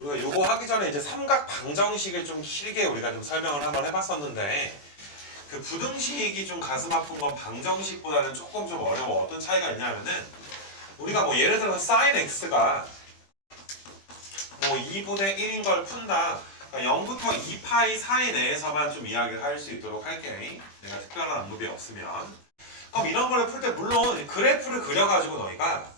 우리가 요거 하기 전에 이제 삼각 방정식을 좀 길게 우리가 좀 설명을 한번 해봤었는데 그 부등식이 좀 가슴 아픈 건 방정식보다는 조금 좀 어려워. 어떤 차이가 있냐면은 우리가 뭐 예를 들어서 sin x가 뭐 2분의 1인 걸 푼다. 그러니까 0부터 2파이 사이 내에서만 좀 이야기를 할 수 있도록 할게. 내가 특별한 언급이 없으면. 그럼 이런 거를 풀 때 물론 그래프를 그려가지고 너희가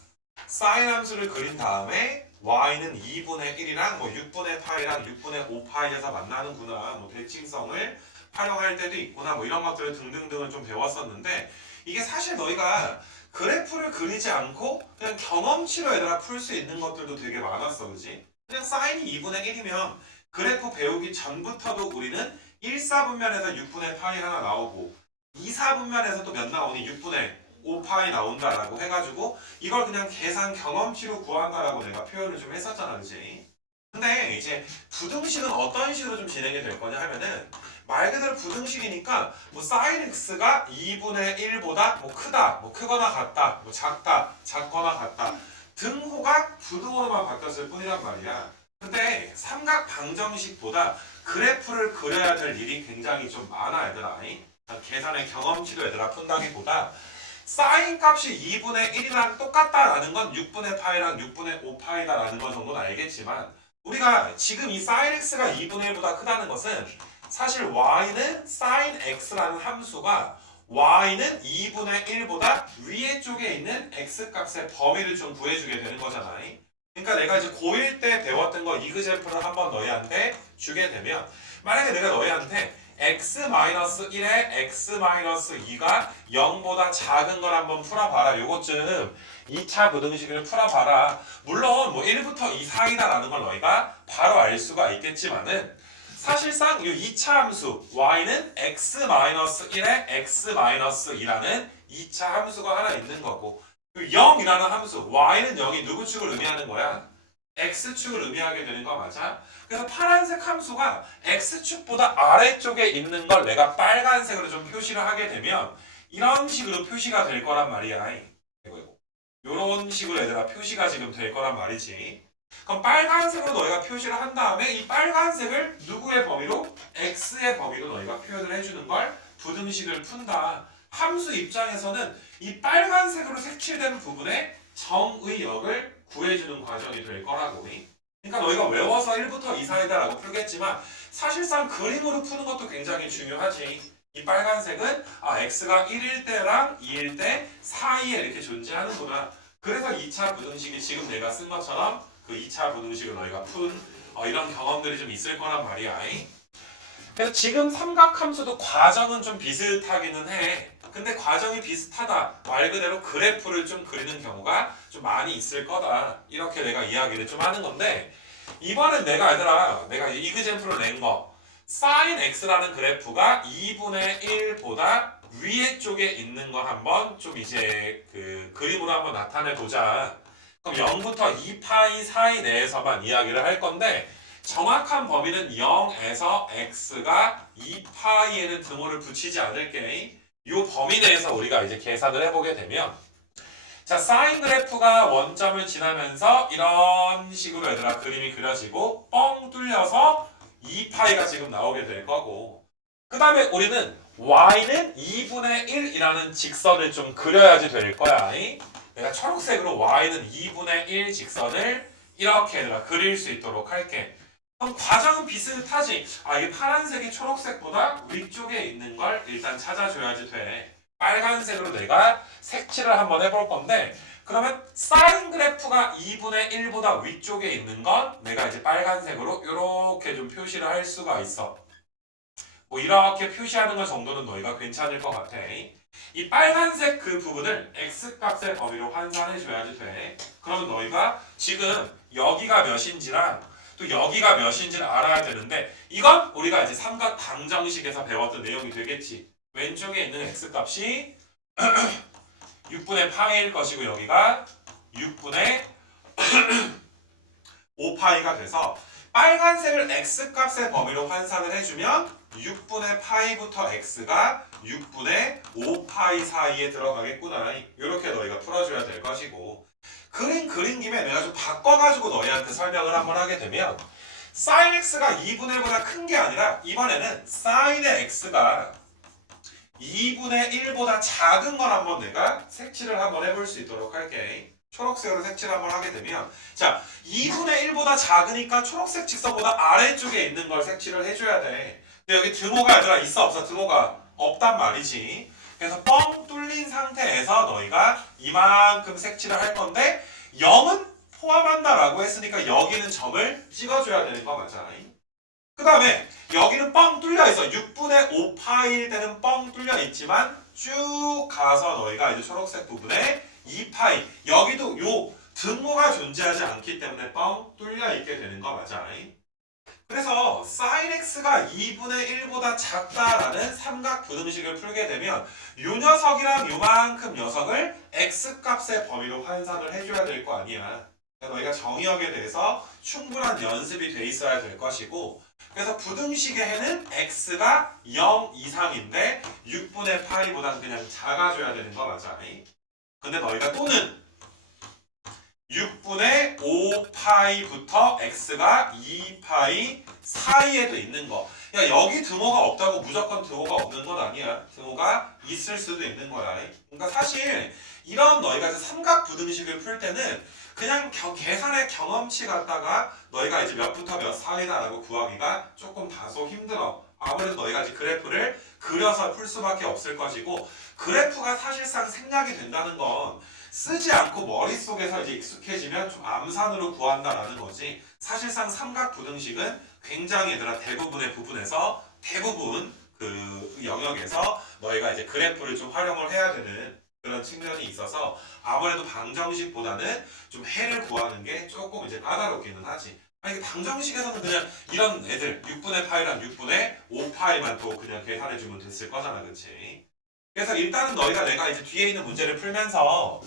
sin 함수를 그린 다음에 y는 2분의 1이랑 뭐 6분의 파이랑 6분의 5파이에서 만나는구나. 뭐 대칭성을 활용할 때도 있구나. 뭐 이런 것들을 등등등을 좀 배웠었는데 이게 사실 너희가 그래프를 그리지 않고 그냥 경험치로 얘들아 풀 수 있는 것들도 되게 많았어. 그지? 그냥 사인이 2분의 1이면 그래프 배우기 전부터도 우리는 1, 4분면에서 6분의 파이 하나 나오고 2, 4분면에서 또 몇 나오니? 6분의 5파이 나온다라고 해가지고 이걸 그냥 계산 경험치로 구한다라고 내가 표현을 좀 했었잖아. 그지? 근데 이제 부등식은 어떤 식으로 좀 진행이 될 거냐 하면은 말 그대로 부등식이니까 뭐 sin x가 2분의 1보다 뭐 크다, 뭐 크거나 같다, 뭐 작다, 작거나 같다 등호가 부등호로만 바뀌었을 뿐이란 말이야. 근데 삼각 방정식보다 그래프를 그려야 될 일이 굉장히 좀 많아 얘들아. 계산의 경험치로 얘들아 푼다기보다 사인 값이 2분의 1이랑 똑같다라는 건 6분의 파이랑 6분의 5파이다라는 건 정도는 알겠지만 우리가 지금 이 sin x가 2분의 1보다 크다는 것은 사실 y는 sin x라는 함수가 y는 2분의 1보다 위에 쪽에 있는 x 값의 범위를 좀 구해주게 되는 거잖아. 그러니까 내가 이제 고1 때 배웠던 거 이그젠플을 한번 너희한테 주게 되면 만약에 내가 너희한테 x-1에 x-2가 0보다 작은 걸 한번 풀어봐라. 요것 좀 2차 부등식을 풀어봐라. 물론 뭐 1부터 2 사이다라는 걸 너희가 바로 알 수가 있겠지만은 사실상 이 2차 함수 y는 x-1에 x-2라는 2차 함수가 하나 있는 거고 0이라는 함수 y는 0이 누구 축을 의미하는 거야? x축을 의미하게 되는 거 맞아? 그래서 파란색 함수가 x축보다 아래쪽에 있는 걸 내가 빨간색으로 좀 표시를 하게 되면 이런 식으로 표시가 될 거란 말이야. 이런 식으로 얘들아 표시가 지금 될 거란 말이지. 그럼 빨간색으로 너희가 표시를 한 다음에 이 빨간색을 누구의 범위로? x의 범위로 너희가 표현을 해주는 걸 부등식을 푼다. 함수 입장에서는 이 빨간색으로 색칠된 부분에 정의역을 구해주는 과정이 될 거라고. 그러니까 너희가 외워서 1부터 2 사이다라고 풀겠지만 사실상 그림으로 푸는 것도 굉장히 중요하지. 이 빨간색은 x가 1일 때랑 2일 때 사이에 이렇게 존재하는구나. 그래서 2차 부등식이 지금 내가 쓴 것처럼 그 2차 부등식을 너희가 푼 이런 경험들이 좀 있을 거란 말이야. 그래서 지금 삼각함수도 과정은 좀 비슷하기는 해. 근데 과정이 비슷하다. 말 그대로 그래프를 좀 그리는 경우가 좀 많이 있을 거다. 이렇게 내가 이야기를 좀 하는 건데 이번엔 내가 이그젠플을 낸 거 sin x라는 그래프가 2분의 1보다 위에 쪽에 있는 거 한번 좀 이제 그 그림으로 한번 나타내 보자. 그럼 0부터 2파이 사이 내에서만 이야기를 할 건데 정확한 범위는 0에서 x가 2파이에는 등호를 붙이지 않을게. 이 범위 내에서 우리가 이제 계산을 해보게 되면 자 사인 그래프가 원점을 지나면서 이런 식으로 얘들아 그림이 그려지고 뻥 뚫려서 2파이가 지금 나오게 될 거고 그 다음에 우리는 y는 2분의 1이라는 직선을 좀 그려야지 될 거야. 내가 초록색으로 y는 2분의 1 직선을 이렇게 얘들아 그릴 수 있도록 할게. 그럼 과정은 비슷하지. 이게 파란색이 초록색보다 위쪽에 있는 걸 일단 찾아줘야지 돼. 빨간색으로 내가 색칠을 한번 해볼 건데 그러면 사인 그래프가 2분의 1보다 위쪽에 있는 건 내가 이제 빨간색으로 이렇게 좀 표시를 할 수가 있어. 뭐 이렇게 표시하는 것 정도는 너희가 괜찮을 것 같아. 이 빨간색 그 부분을 x값의 범위로 환산해줘야지 돼. 그러면 너희가 지금 여기가 몇인지랑 또 여기가 몇인지를 알아야 되는데 이건 우리가 이제 삼각 방정식에서 배웠던 내용이 되겠지. 왼쪽에 있는 x값이 6분의 파이일 것이고 여기가 6분의 5파이가 돼서 빨간색을 x값의 범위로 환산을 해주면 6분의 파이부터 x가 6분의 5파이 사이에 들어가겠구나. 이렇게 너희가 풀어줘야 될 것이고 그린 김에 내가 좀 바꿔가지고 너희한테 설명을 한번 하게 되면 sin x가 2분의 1보다 큰 게 아니라 이번에는 sin의 x가 2분의 1보다 작은 걸 한번 내가 색칠을 한번 해볼 수 있도록 할게. 초록색으로 색칠을 한번 하게 되면 자 2분의 1보다 작으니까 초록색 직선보다 아래쪽에 있는 걸 색칠을 해줘야 돼. 근데 여기 등호가 얘들아 있어 없어? 등호가 없단 말이지. 그래서 뻥 뚫린 상태에서 너희가 이만큼 색칠을 할 건데 0은 포함한다라고 했으니까 여기는 점을 찍어줘야 되는 거 맞아. 그 다음에 여기는 뻥 뚫려 있어. 6분의 5파일 때는 뻥 뚫려 있지만 쭉 가서 너희가 이제 초록색 부분에 2파이 여기도 요 등호가 존재하지 않기 때문에 뻥 뚫려 있게 되는 거 맞아. 그래서 sin x가 2분의 1보다 작다라는 삼각 부등식을 풀게 되면 요 녀석이랑 요만큼 녀석을 x 값의 범위로 환산을 해줘야 될 거 아니야. 너희가 정의역에 대해서 충분한 연습이 돼 있어야 될 것이고 그래서 부등식의 해는 x가 0 이상인데 6분의 파이보다는 그냥 작아져야 되는 거 맞아. 근데 너희가 또는 6분의 5파이부터 x가 2파이 사이에도 있는 거. 야 여기 등호가 없다고 무조건 등호가 없는 건 아니야. 등호가 있을 수도 있는 거야. 그러니까 사실 이런 너희가 삼각 부등식을 풀 때는 그냥 계산의 경험치 갖다가 너희가 이제 몇부터 몇 사이다라고 구하기가 조금 다소 힘들어. 아무래도 너희가 이제 그래프를 그려서 풀 수밖에 없을 것이고 그래프가 사실상 생략이 된다는 건 쓰지 않고 머릿속에서 이제 익숙해지면 좀 암산으로 구한다라는 거지. 사실상 삼각 부등식은 굉장히 얘들아 대부분의 부분에서 대부분 그 영역에서 너희가 이제 그래프를 좀 활용을 해야 되는 그런 측면이 있어서 아무래도 방정식보다는 좀 해를 구하는 게 조금 이제 까다롭기는 하지. 아니 방정식에서는 그냥 이런 애들 6분의 파이랑 6분의 5파이만 또 그냥 계산해주면 됐을 거잖아, 그렇지? 그래서 일단은 너희가 내가 이제 뒤에 있는 문제를 풀면서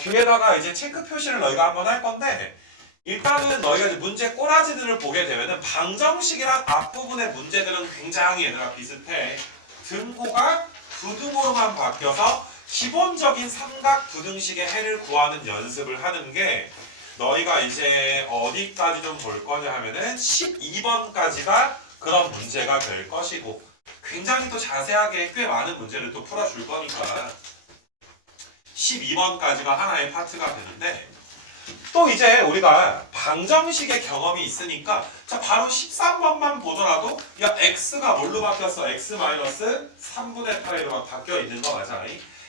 뒤에다가 이제 체크 표시를 너희가 한번 할 건데 일단은 너희가 이제 문제 꼬라지들을 보게 되면은 방정식이랑 앞부분의 문제들은 굉장히 얘들아 비슷해. 등호가 부등호로만 바뀌어서 기본적인 삼각 부등식의 해를 구하는 연습을 하는 게 너희가 이제 어디까지 좀 볼 거냐 하면은 12번까지가 그런 문제가 될 것이고 굉장히 또 자세하게 꽤 많은 문제를 또 풀어줄 거니까 12번까지가 하나의 파트가 되는데 또 이제 우리가 방정식의 경험이 있으니까 자 바로 13번만 보더라도 야 x가 뭘로 바뀌었어? x-3분의 8로 바뀌어 있는 거 맞아?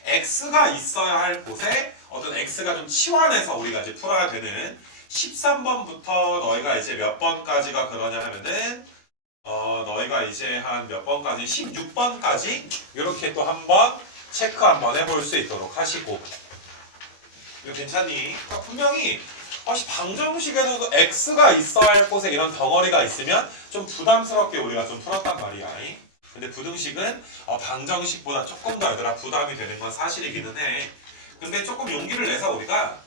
x가 있어야 할 곳에 어떤 x가 좀 치환해서 우리가 이제 풀어야 되는 13번부터 너희가 이제 몇 번까지가 그러냐 하면은 너희가 이제 한 몇 번까지 16번까지 이렇게 또 한번 체크 한번 해볼 수 있도록 하시고 이거 괜찮니? 그러니까 분명히 방정식에서도 x가 있어야 할 곳에 이런 덩어리가 있으면 좀 부담스럽게 우리가 좀 풀었단 말이야. 근데 부등식은 방정식보다 조금 더 얘들아 부담이 되는 건 사실이기는 해. 근데 조금 용기를 내서 우리가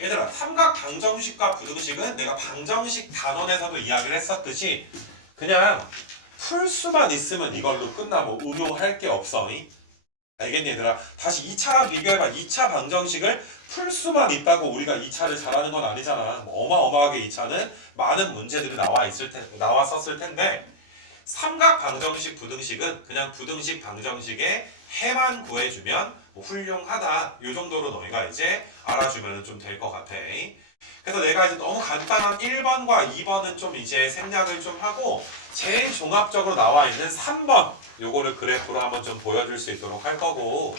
얘들아 삼각 방정식과 부등식은 내가 방정식 단원에서도 이야기를 했었듯이 그냥 풀 수만 있으면 이걸로 끝나. 뭐 응용할 게 없어. 알겠니 얘들아? 다시 2차랑 비교해봐. 2차 방정식을 풀 수만 있다고 우리가 2차를 잘하는 건 아니잖아. 어마어마하게 2차는 많은 문제들이 나왔었을 텐데 삼각 방정식 부등식은 그냥 부등식 방정식의 해만 구해주면 훌륭하다. 이 정도로 너희가 이제 알아주면 좀 될 것 같아. 그래서 내가 이제 너무 간단한 1번과 2번은 좀 이제 생략을 좀 하고 제일 종합적으로 나와 있는 3번 요거를 그래프로 한번 좀 보여줄 수 있도록 할 거고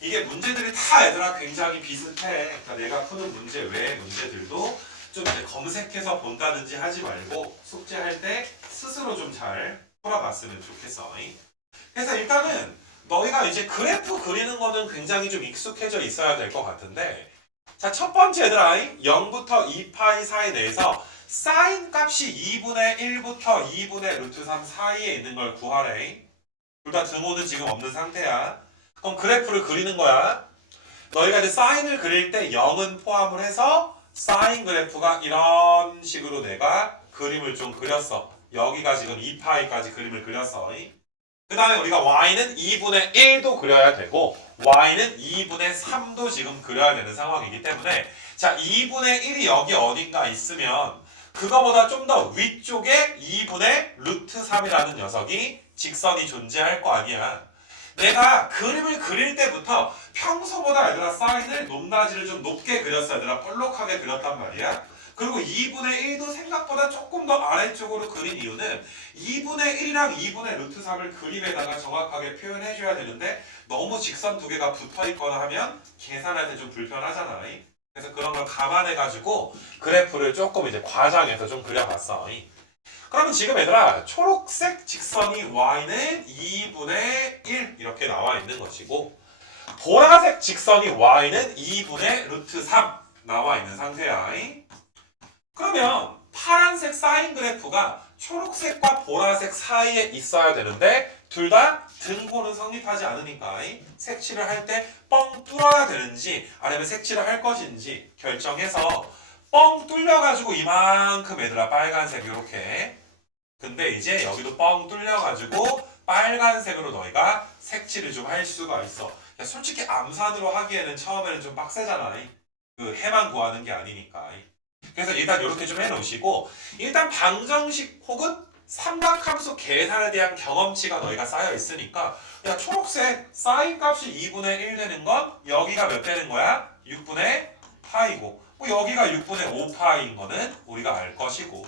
이게 문제들이 다 얘들아 굉장히 비슷해. 그러니까 내가 푸는 문제 외의 문제들도 좀 이제 검색해서 본다든지 하지 말고 숙제할 때 스스로 좀 잘 풀어봤으면 좋겠어. 그래서 일단은 너희가 이제 그래프 그리는 거는 굉장히 좀 익숙해져 있어야 될 것 같은데 자, 첫 번째 얘들아 0부터 2파이 사이 내에서 사인 값이 2분의 1부터 2분의 루트 3 사이에 있는 걸 구하래. 둘 다 등호는 지금 없는 상태야. 그럼 그래프를 그리는 거야. 너희가 이제 사인을 그릴 때 0은 포함을 해서 사인 그래프가 이런 식으로 내가 그림을 좀 그렸어. 여기가 지금 2파이까지 그림을 그렸어. 그 그 다음에 우리가 y는 2분의 1도 그려야 되고 y는 2분의 3도 지금 그려야 되는 상황이기 때문에 자 2분의 1이 여기 어딘가 있으면 그거보다 좀 더 위쪽에 2분의 루트 3이라는 녀석이 직선이 존재할 거 아니야. 내가 그림을 그릴 때부터 평소보다 얘들아 사인을 높낮이를 좀 높게 그렸어. 얘들아 볼록하게 그렸단 말이야. 그리고 2분의 1도 생각보다 조금 더 아래쪽으로 그린 이유는 2분의 1이랑 2분의 루트 3을 그림에다가 정확하게 표현해줘야 되는데 너무 직선 두 개가 붙어있거나 하면 계산할 때 좀 불편하잖아. 그래서 그런 걸 감안해가지고 그래프를 조금 이제 과장해서 좀 그려봤어. 그러면 지금 얘들아 초록색 직선이 y는 2분의 1 이렇게 나와 있는 것이고 보라색 직선이 y는 2분의 루트 3 나와 있는 상태야. 그러면 파란색 사인 그래프가 초록색과 보라색 사이에 있어야 되는데 둘 다 등호는 성립하지 않으니까 색칠을 할 때 뻥 뚫어야 되는지 아니면 색칠을 할 것인지 결정해서 뻥 뚫려가지고 이만큼 얘들아 빨간색 이렇게 근데 이제 여기도 뻥 뚫려가지고 빨간색으로 너희가 색칠을 좀 할 수가 있어. 야, 솔직히 암산으로 하기에는 처음에는 좀 빡세잖아. 그 해만 구하는 게 아니니까. 그래서 일단 이렇게 좀 해놓으시고 일단 방정식 혹은 삼각함수 계산에 대한 경험치가 너희가 쌓여 있으니까 야 초록색 사인 값이 2분의 1 되는 건 여기가 몇 되는 거야? 6분의 파이고 뭐 여기가 6분의 5파이인 거는 우리가 알 것이고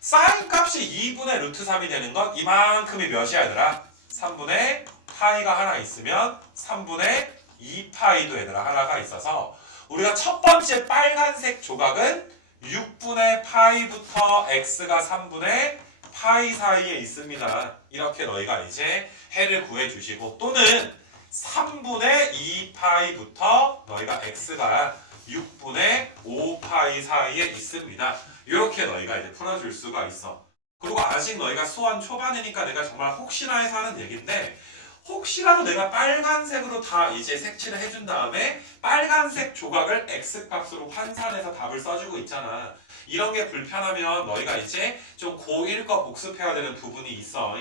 사인 값이 2분의 루트 3이 되는 건 이만큼이 몇이야 얘들아? 3분의 파이가 하나 있으면 3분의 2파이도 얘들아 하나가 있어서 우리가 첫 번째 빨간색 조각은 6분의 파이부터 x가 3분의 파이 사이에 있습니다. 이렇게 너희가 이제 해를 구해주시고 또는 3분의 2파이부터 너희가 x가 6분의 5파이 사이에 있습니다. 이렇게 너희가 이제 풀어줄 수가 있어. 그리고 아직 너희가 수원 초반이니까 내가 정말 혹시나 해서 하는 얘기인데 혹시라도 내가 빨간색으로 다 이제 색칠을 해준 다음에 빨간색 조각을 x값으로 환산해서 답을 써주고 있잖아. 이런 게 불편하면 너희가 이제 좀 고1 거 복습해야 되는 부분이 있어.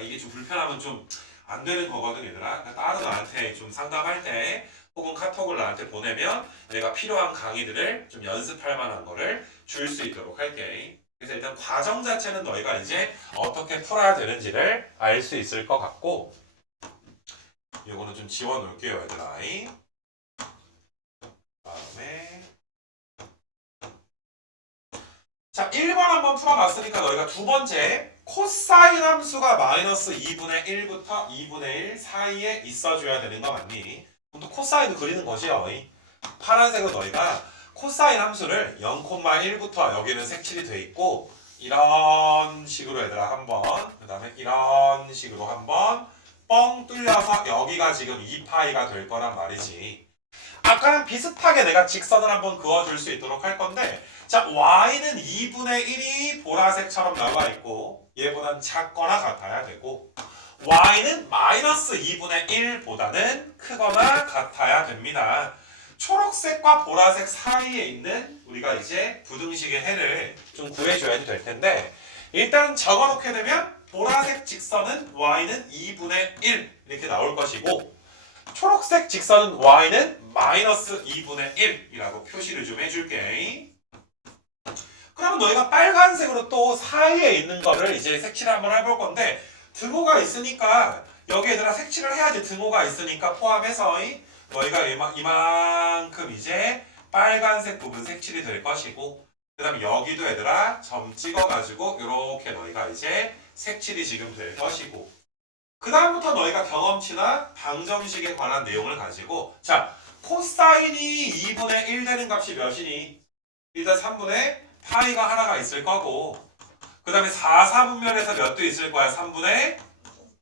이게 좀 불편하면 좀 안 되는 거거든 얘들아. 따로 나한테 좀 상담할 때 혹은 카톡을 나한테 보내면 내가 필요한 강의들을 좀 연습할 만한 거를 줄 수 있도록 할게. 그래서 일단 과정 자체는 너희가 이제 어떻게 풀어야 되는지를 알 수 있을 것 같고 요거는 좀 지워 놓을게요 얘들아. 다음에 자 1번 한번 풀어봤으니까 너희가 두 번째 코사인 함수가 마이너스 2분의 1부터 2분의 1 사이에 있어줘야 되는 거 맞니? 그럼 또 코사인을 그리는 것이요. 파란색은 너희가 코사인 함수를 0,1부터 여기는 색칠이 돼 있고 이런 식으로 얘들아 한번 그 다음에 이런 식으로 한번 뻥 뚫려서 여기가 지금 2파이가 될 거란 말이지. 아까랑 비슷하게 내가 직선을 한번 그어줄 수 있도록 할 건데 자 y는 2분의 1이 보라색처럼 나와 있고 얘보단 작거나 같아야 되고 y는 마이너스 2분의 1보다는 크거나 같아야 됩니다. 초록색과 보라색 사이에 있는 우리가 이제 부등식의 해를 좀 구해줘야 될 텐데 일단 적어놓게 되면 보라색 직선은 y는 2분의 1 이렇게 나올 것이고 초록색 직선은 y는 마이너스 2분의 1이라고 표시를 좀 해줄게. 그러면 너희가 빨간색으로 또 사이에 있는 거를 이제 색칠을 한번 해볼 건데 등호가 있으니까 여기 얘들아 색칠을 해야지. 등호가 있으니까 포함해서 너희가 이만큼 이제 빨간색 부분 색칠이 될 것이고 그 다음에 여기도 얘들아 점 찍어가지고 이렇게 너희가 이제 색칠이 지금 될 것이고 그 다음부터 너희가 경험치나 방정식에 관한 내용을 가지고 자 코사인이 2분의 1 되는 값이 몇이니? 일단 3분의 파이가 하나가 있을 거고 그 다음에 4, 4분면에서 몇도 있을 거야? 3분의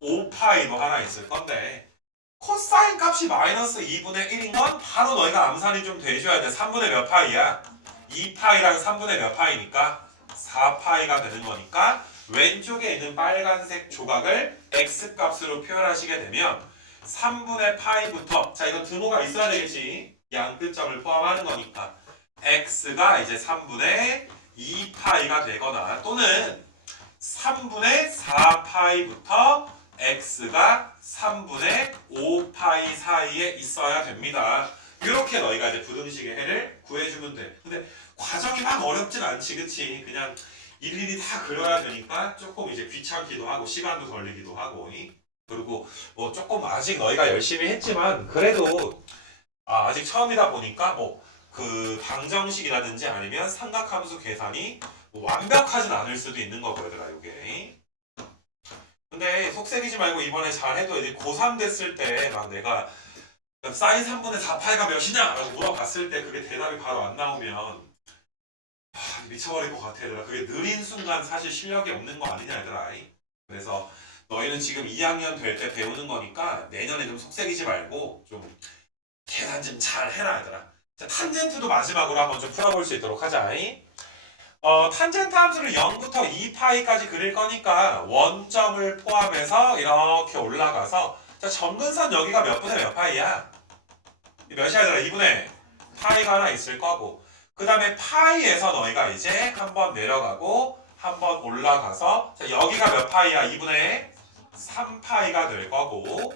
5파이도 하나 있을 건데 코사인 값이 마이너스 2분의 1인 건 바로 너희가 암산이 좀 돼줘야 돼. 3분의 몇 파이야? 2파이랑 3분의 몇 파이니까 4파이가 되는 거니까 왼쪽에 있는 빨간색 조각을 x값으로 표현하시게 되면 3분의 파이부터 자 이건 등호가 있어야 되겠지. 양 끝점을 포함하는 거니까 x가 이제 3분의 2파이가 되거나 또는 3분의 4파이부터 x가 3분의 5파이 사이에 있어야 됩니다. 이렇게 너희가 이제 부등식의 해를 구해주면 돼. 근데 과정이 막 어렵진 않지, 그치? 그냥 일일이 다 그려야 되니까 조금 이제 귀찮기도 하고 시간도 걸리기도 하고. 그리고 뭐 조금 아직 너희가 열심히 했지만 그래도 아직 처음이다 보니까 뭐 그 방정식이라든지 아니면 삼각함수 계산이 뭐 완벽하진 않을 수도 있는 거고 얘들아 요게. 근데 속색이지 말고 이번에 잘해도 이제 고3 됐을 때 막 내가 사인 3분의 4파이가 몇이냐? 라고 물어봤을 때 그게 대답이 바로 안 나오면 미쳐버릴 것 같아 얘들아. 그게 느린 순간 사실 실력이 없는 거 아니냐 얘들아. 그래서 너희는 지금 2학년 될 때 배우는 거니까 내년에 좀 속색이지 말고 좀 계산 좀 잘 해라 얘들아. 자, 탄젠트도 마지막으로 한번 좀 풀어볼 수 있도록 하자. 탄젠트 함수를 0부터 2파이까지 그릴 거니까 원점을 포함해서 이렇게 올라가서 자, 점근선 여기가 몇 분의 몇 파이야? 몇이야 얘들아? 2분의 파이가 하나 있을 거고 그 다음에 파이에서 너희가 이제 한번 내려가고 한번 올라가서 자, 여기가 몇 파이야? 2분의 3파이가 될 거고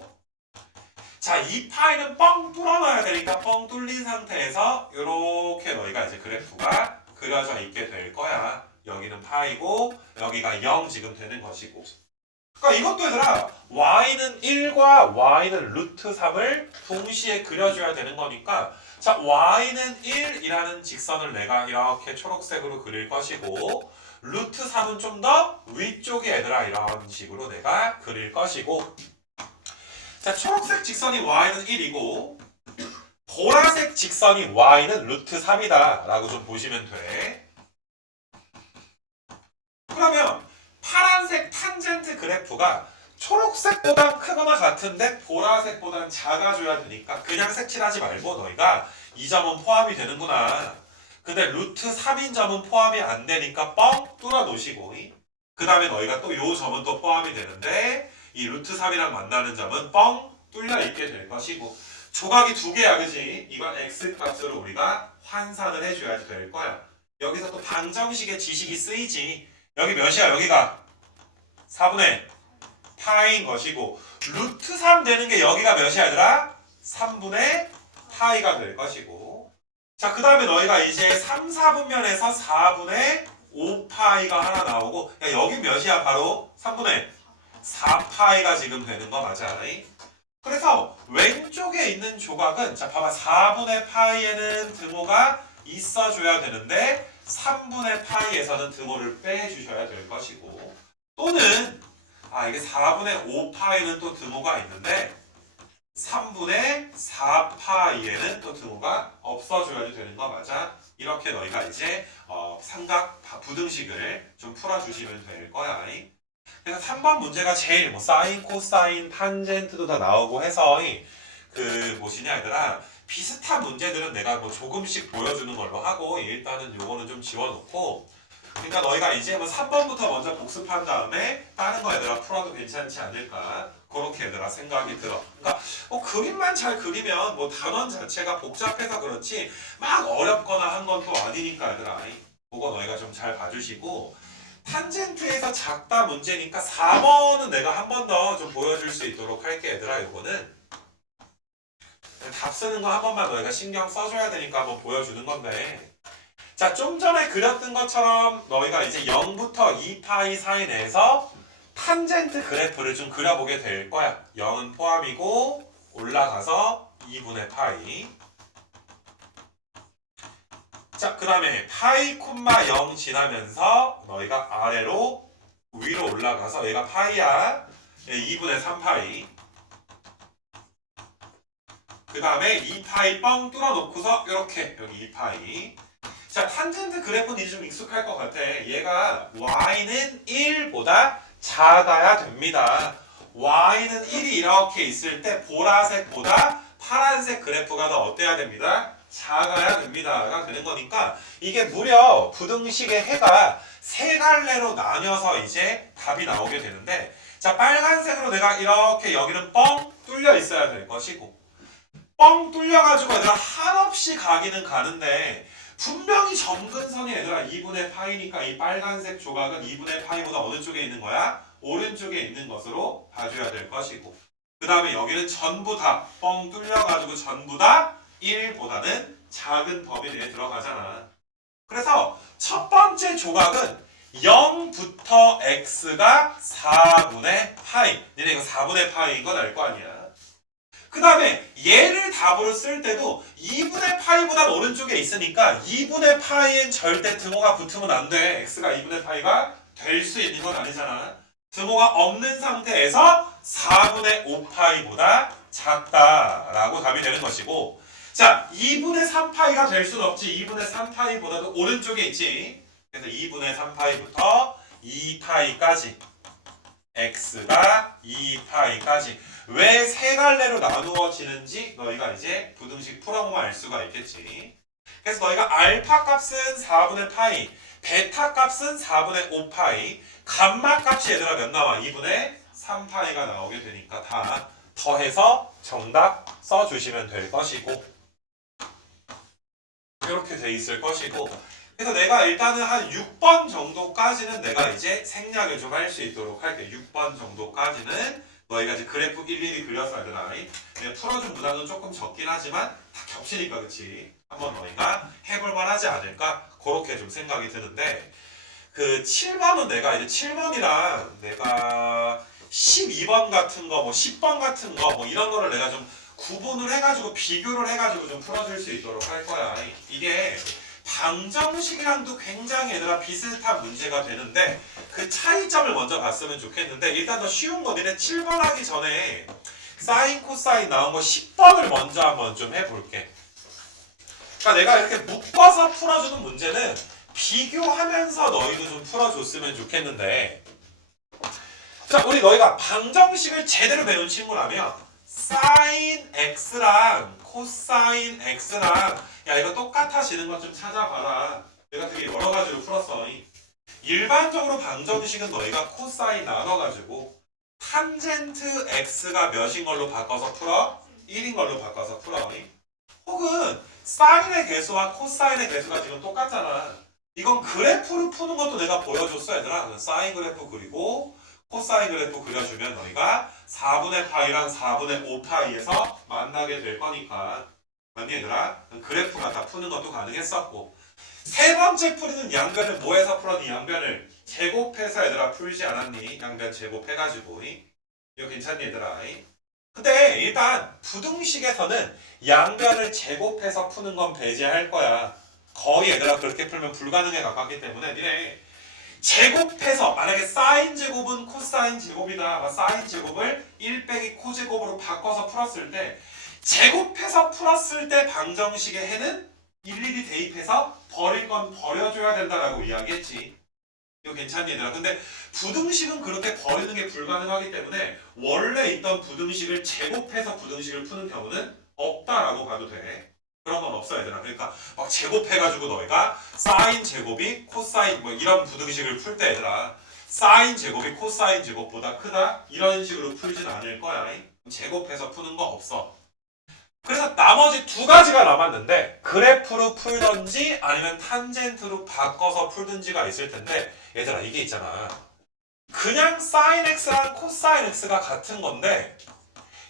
자, 이 파이는 뻥 뚫어놔야 되니까 뻥 뚫린 상태에서 이렇게 너희가 이제 그래프가 그려져 있게 될 거야. 여기는 파이고 여기가 0 지금 되는 것이고 그러니까 이것도 얘들아 y는 1과 y는 루트 3을 동시에 그려줘야 되는 거니까 자, y는 1이라는 직선을 내가 이렇게 초록색으로 그릴 것이고 루트 3은 좀 더 위쪽에 얘들아 이런 식으로 내가 그릴 것이고 자, 초록색 직선이 y는 1이고 보라색 직선이 y는 루트 3이다 라고 좀 보시면 돼. 그러면 파란색 탄젠트 그래프가 초록색보다 크거나 같은데 보라색보다는 작아져야 되니까 그냥 색칠하지 말고 너희가 이 점은 포함이 되는구나. 근데 루트 3인 점은 포함이 안 되니까 뻥 뚫어 놓으시고 그 다음에 너희가 또 요 점은 또 포함이 되는데 이 루트 3이랑 만나는 점은 뻥 뚫려 있게 될 것이고 조각이 두 개야 그지? 이건 x값으로 우리가 환산을 해줘야지 될 거야. 여기서 또 방정식의 지식이 쓰이지. 여기 몇이야? 여기가 4분의 파이인 것이고 루트 3 되는 게 여기가 몇이야 얘들아? 3분의 파이가 될 것이고 자, 그 다음에 너희가 이제 3, 4분면에서 4분의 5파이가 하나 나오고 야, 여기 몇이야? 바로 3분의 4파이가 지금 되는 거 맞아. 그래서 왼쪽에 있는 조각은 자 봐봐 4분의 파이에는 등호가 있어줘야 되는데 3분의 파이에서는 등호를 빼주셔야 될 것이고 또는 이게 4분의 5파이는 또 등호가 있는데 3분의 4파이에는 또 등호가 없어줘야 되는 거 맞아. 이렇게 너희가 이제 삼각 부등식을 좀 풀어주시면 될 거야. 그래서 3번 문제가 제일 뭐 사인, 코사인, 탄젠트도 다 나오고 해서 그 뭐시냐 얘들아 비슷한 문제들은 내가 뭐 조금씩 보여주는 걸로 하고 일단은 요거는 좀 지워놓고 그러니까 너희가 이제 뭐 3번부터 먼저 복습한 다음에 다른 거 얘들아 풀어도 괜찮지 않을까 그렇게 얘들아 생각이 들어. 그러니까 그림만 잘 그리면 뭐 단원 자체가 복잡해서 그렇지 막 어렵거나 한 건 또 아니니까 얘들아 그거 너희가 좀 잘 봐주시고 탄젠트에서 작다 문제니까 4번은 내가 한 번 더 좀 보여줄 수 있도록 할게 얘들아. 요거는 답 쓰는 거 한 번만 너희가 신경 써줘야 되니까 한번 보여주는 건데 자, 좀 전에 그렸던 것처럼 너희가 이제 0부터 2파이 사이 내에서 탄젠트 그래프를 좀 그려보게 될 거야. 0은 포함이고 올라가서 2분의 파이 자, 그 다음에 파이 콤마 0 지나면서 너희가 아래로 위로 올라가서 얘가 파이야. 2분의 3파이 그 다음에 2파이 뻥 뚫어놓고서 이렇게 여기 2파이 자, 탄젠트 그래프는 이제 좀 익숙할 것 같아. 얘가 y는 1보다 작아야 됩니다. y는 1이 이렇게 있을 때 보라색보다 파란색 그래프가 더 어때야 됩니다? 작아야 됩니다가 되는 거니까 이게 무려 부등식의 해가 세 갈래로 나뉘어서 이제 답이 나오게 되는데 자, 빨간색으로 내가 이렇게 여기는 뻥 뚫려 있어야 될 것이고 뻥 뚫려가지고 얘들아 한없이 가기는 가는데 분명히 점근선이 얘들아 2분의 파이니까 이 빨간색 조각은 2분의 파이보다 어느 쪽에 있는 거야? 오른쪽에 있는 것으로 봐줘야 될 것이고 그 다음에 여기는 전부 다 뻥 뚫려가지고 전부 다 1보다는 작은 범위 내에 들어가잖아. 그래서 첫 번째 조각은 0부터 x가 4분의 파이. 니네 이거 4분의 파이인 건 알 거 아니야. 그 다음에 얘를 답으로 쓸 때도 2분의 파이보단 오른쪽에 있으니까 2분의 파이엔 절대 등호가 붙으면 안 돼. x가 2분의 파이가 될 수 있는 건 아니잖아. 등호가 없는 상태에서 4분의 5파이보다 작다라고 답이 되는 것이고 자 2분의 3파이가 될 수는 없지. 2분의 3파이보다도 오른쪽에 있지. 그래서 2분의 3파이부터 2파이까지 x가 2파이까지 왜 세 갈래로 나누어지는지 너희가 이제 부등식 풀어보면 알 수가 있겠지. 그래서 너희가 알파 값은 4분의 파이, 베타 값은 4분의 5파이, 감마 값이 얘들아 몇 나와? 2분의 3파이가 나오게 되니까 다 더해서 정답 써주시면 될 것이고 이렇게 돼 있을 것이고 그래서 내가 일단은 한 6번 정도까지는 내가 이제 생략을 좀 할 수 있도록 할게. 6번 정도까지는 너희가 이제 그래프 일일이 그려서 얘들아 내가 풀어준 문항은 조금 적긴 하지만 다 겹치니까 그치? 한번 너희가 해볼 만하지 않을까? 그렇게 좀 생각이 드는데 그 7번은 내가 이제 7번이랑 내가 12번 같은 거, 뭐 10번 같은 거, 뭐 이런 거를 내가 좀 구분을 해가지고 비교를 해가지고 좀 풀어줄 수 있도록 할 거야. 이게 방정식이랑도 굉장히 얘들아 비슷한 문제가 되는데 그 차이점을 먼저 봤으면 좋겠는데 일단 더 쉬운 거 니네 7번 하기 전에 사인 코사인 나온 거 10번을 먼저 한번 좀 해볼게. 그러니까 내가 이렇게 묶어서 풀어주는 문제는 비교하면서 너희도 좀 풀어줬으면 좋겠는데 자 우리 너희가 방정식을 제대로 배운 친구라면 사인 x랑 코사인 x랑 야 이거 똑같아지는 것 좀 찾아봐라. 내가 되게 여러 가지로 풀었어. 일반적으로 방정식은 너희가 코사인 나눠가지고 탄젠트 x가 몇인 걸로 바꿔서 풀어? 1인 걸로 바꿔서 풀어. 혹은 사인의 개수와 코사인의 개수가 지금 똑같잖아. 이건 그래프를 푸는 것도 내가 보여줬어 얘들아. 사인 그래프 그리고 코사인 그래프 그려주면 너희가 4분의 파이랑 4분의 5파이에서 만나게 될 거니까 맞니 얘들아? 그래프가 다 푸는 것도 가능했었고 세 번째 풀이는 양변을 뭐해서 풀었니? 양변을 제곱해서 얘들아 풀지 않았니? 양변 제곱해가지고 이거 괜찮니 얘들아? 근데 일단 부등식에서는 양변을 제곱해서 푸는 건 배제할 거야. 거의 얘들아 그렇게 풀면 불가능에 가깝기 때문에 니네 제곱해서 만약에 사인 제곱은 코사인 제곱이다. 사인 제곱을 1 빼기 코 제곱으로 바꿔서 풀었을 때 제곱해서 풀었을 때 방정식의 해는 일일이 대입해서 버릴 건 버려줘야 된다라고 이야기했지. 이거 괜찮니 얘들아? 근데 부등식은 그렇게 버리는 게 불가능하기 때문에 원래 있던 부등식을 제곱해서 부등식을 푸는 경우는 없다라고 봐도 돼. 그런 건 없어 얘들아. 그러니까 막 제곱해가지고 너희가 사인 제곱이 코사인 뭐 이런 부등식을 풀 때 얘들아 사인 제곱이 코사인 제곱보다 크다? 이런 식으로 풀진 않을 거야. 제곱해서 푸는 거 없어. 그래서 나머지 두 가지가 남았는데 그래프로 풀던지 아니면 탄젠트로 바꿔서 풀든지가 있을 텐데 얘들아 이게 있잖아. 그냥 사인 x랑 코사인 x가 같은 건데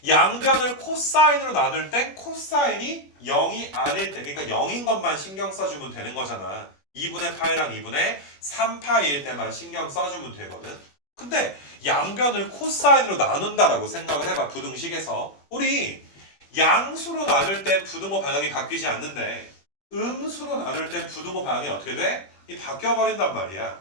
양변을 코사인으로 나눌 땐 코사인이 0이 아닐 때 그러니까 0인 것만 신경 써주면 되는 거잖아. 2분의 파이랑 2분의 3파이일 때만 신경 써주면 되거든. 근데 양변을 코사인으로 나눈다라고 생각을 해봐. 부등식에서 우리 양수로 나눌 때 부등호 방향이 바뀌지 않는데 음수로 나눌 때 부등호 방향이 어떻게 돼? 이 바뀌어버린단 말이야.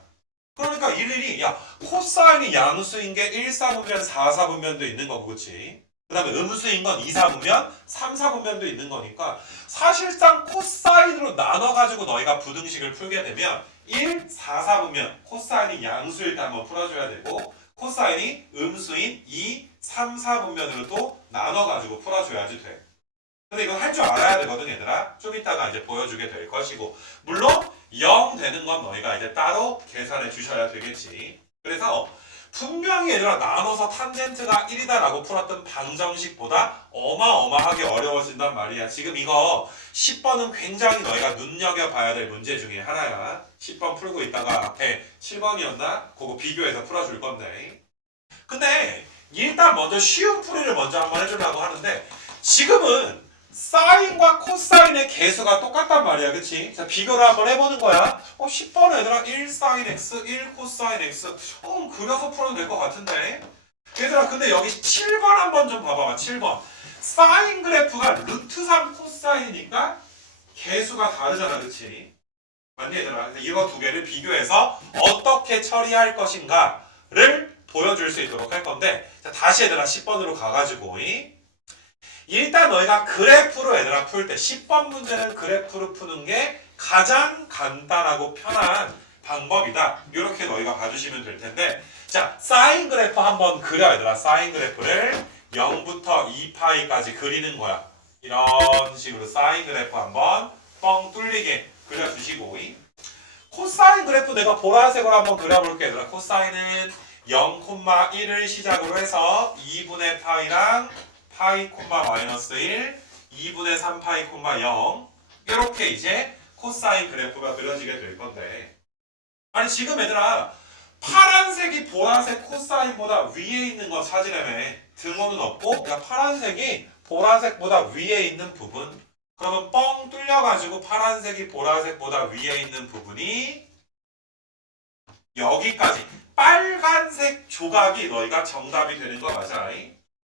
그러니까 일일이 야 코사인이 양수인 게 1, 4분면 4, 4분면도 있는 거고 그치? 그 다음에 음수인 건 2, 4분면 3, 4분면도 있는 거니까 사실상 코사인으로 나눠가지고 너희가 부등식을 풀게 되면 1, 4, 4분면 코사인이 양수일 때 한번 풀어줘야 되고 코사인이 음수인 2, 3, 4분면으로 또 나눠가지고 풀어줘야지 돼. 근데 이건 할 줄 알아야 되거든 얘들아. 좀 이따가 이제 보여주게 될 것이고 물론 0 되는 건 너희가 이제 따로 계산해 주셔야 되겠지. 그래서 분명히 얘들아 나눠서 탄젠트가 1이다라고 풀었던 방정식보다 어마어마하게 어려워진단 말이야. 지금 이거 10번은 굉장히 너희가 눈여겨봐야 될 문제 중에 하나야. 10번 풀고 있다가 앞에 7번이었나? 그거 비교해서 풀어줄 건데 근데 일단 먼저 쉬운 풀이를 먼저 한번 해주려고 하는데 지금은 사인과 코사인의 개수가 똑같단 말이야, 그치? 자, 비교를 한번 해보는 거야. 10번 얘들아 1 사인 x, 1 코사인 x. 그려서 풀어도 될 것 같은데. 얘들아 근데 여기 7번 한번 좀 봐봐봐. 7번. 사인 그래프가 루트 3 코사인이니까 개수가 다르잖아, 그치? 맞니 얘들아? 그래서 이거 두 개를 비교해서 어떻게 처리할 것인가를 보여줄 수 있도록 할 건데, 자, 다시 얘들아 10번으로 가가지고 일단 너희가 그래프로 얘들아 풀 때 10번 문제는 그래프로 푸는 게 가장 간단하고 편한 방법이다. 이렇게 너희가 봐주시면 될 텐데, 자, 사인 그래프 한번 그려 얘들아. 사인 그래프를 0부터 2파이까지 그리는 거야. 이런 식으로 사인 그래프 한번 뻥 뚫리게 그려주시고, 코사인 그래프 내가 보라색으로 한번 그려볼게 얘들아. 코사인은 0,1을 시작으로 해서 2분의 파이랑 파이 콤마 마이너스 1, 2분의 3 파이 콤마 0 이렇게 이제 코사인 그래프가 그려지게 될 건데, 아니 지금 얘들아 파란색이 보라색 코사인보다 위에 있는 거 찾으려면 등호는 없고, 그러니까 파란색이 보라색보다 위에 있는 부분, 그러면 뻥 뚫려가지고 파란색이 보라색보다 위에 있는 부분이 여기까지 빨간색 조각이 너희가 정답이 되는 거 맞아?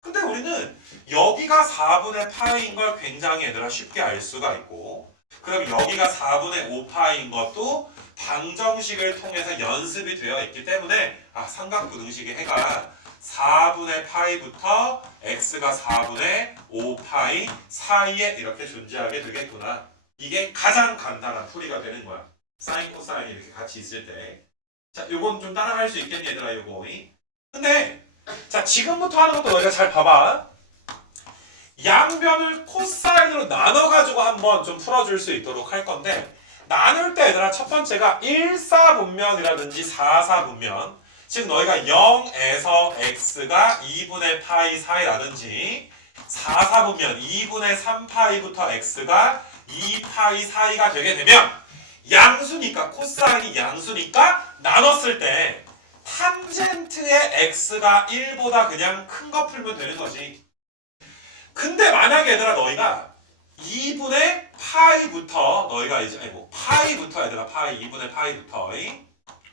근데 우리는 여기가 4분의 파이인 걸 굉장히 얘들아 쉽게 알 수가 있고, 그럼 여기가 4분의 5파이인 것도 방정식을 통해서 연습이 되어 있기 때문에 삼각부등식의 해가 4분의 파이부터 x가 4분의 5파이 사이에 이렇게 존재하게 되겠구나. 이게 가장 간단한 풀이가 되는 거야. 사인 코사인이 이렇게 같이 있을 때. 자, 요건 좀 따라갈 수 있겠니 얘들아 요거. 근데 자, 지금부터 하는 것도 너희가 잘 봐봐. 양변을 코사인으로 나눠가지고 한번 좀 풀어줄 수 있도록 할 건데, 나눌 때 얘들아 첫 번째가 1사분면이라든지 4사분면, 즉 너희가 0에서 x가 2분의 파이 사이라든지 4사분면 2분의 3파이부터 x가 2파이 사이가 되게 되면 양수니까, 코사인이 양수니까 나눴을 때 탄젠트의 x가 1보다 그냥 큰 거 풀면 되는 거지. 근데 만약에 얘들아 너희가 2분의 파이부터 너희가 이제 파이부터 얘들아 2분의 파이부터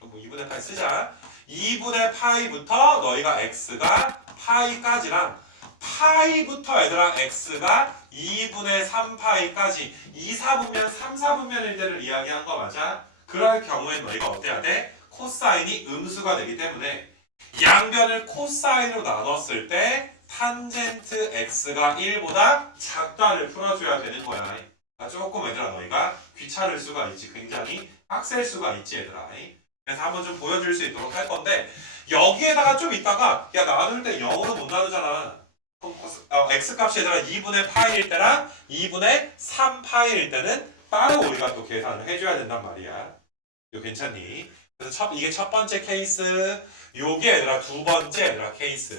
2분의 파이 쓰자. 2분의 파이부터 너희가 x가 파이까지랑 파이부터 얘들아 x가 2분의 3파이까지 2, 4분면, 3, 4분면일 때를 이야기한 거 맞아? 그럴 경우에 너희가 어때야 돼? 코사인이 음수가 되기 때문에 양변을 코사인으로 나눴을 때 탄젠트 x가 1보다 작다를 풀어줘야 되는 거야. 조금 얘들아 너희가 귀찮을 수가 있지. 굉장히 빡셀 수가 있지 얘들아. 그래서 한번 좀 보여줄 수 있도록 할 건데, 여기에다가 좀 있다가 야 나눌 때 0으로 못 나누잖아. x값이 얘들아 2분의 파이일 때랑 2분의 3파이일 때는 따로 우리가 또 계산을 해줘야 된단 말이야. 이거 괜찮니? 그래서 이게 첫 번째 케이스, 요게 얘들아 두 번째 얘들아 케이스,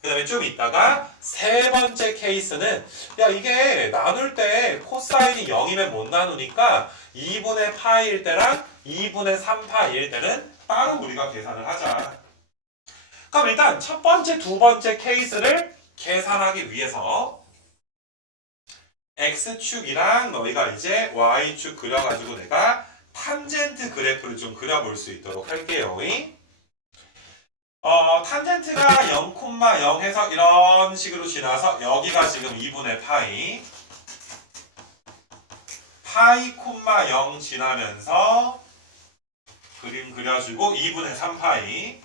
그 다음에 좀 있다가 세 번째 케이스는 야 이게 나눌 때 코사인이 0이면 못 나누니까 2분의 파이일 때랑 2분의 3파이일 때는 따로 우리가 계산을 하자. 그럼 일단 첫 번째, 두 번째 케이스를 계산하기 위해서 x축이랑 너희가 이제 y축 그려가지고 내가 탄젠트 그래프를 좀 그려볼 수 있도록 할게요. 탄젠트가 0,0 해서 이런 식으로 지나서 여기가 지금 2분의 파이, 파이, 0 지나면서 그림 그려주고 2분의 3파이,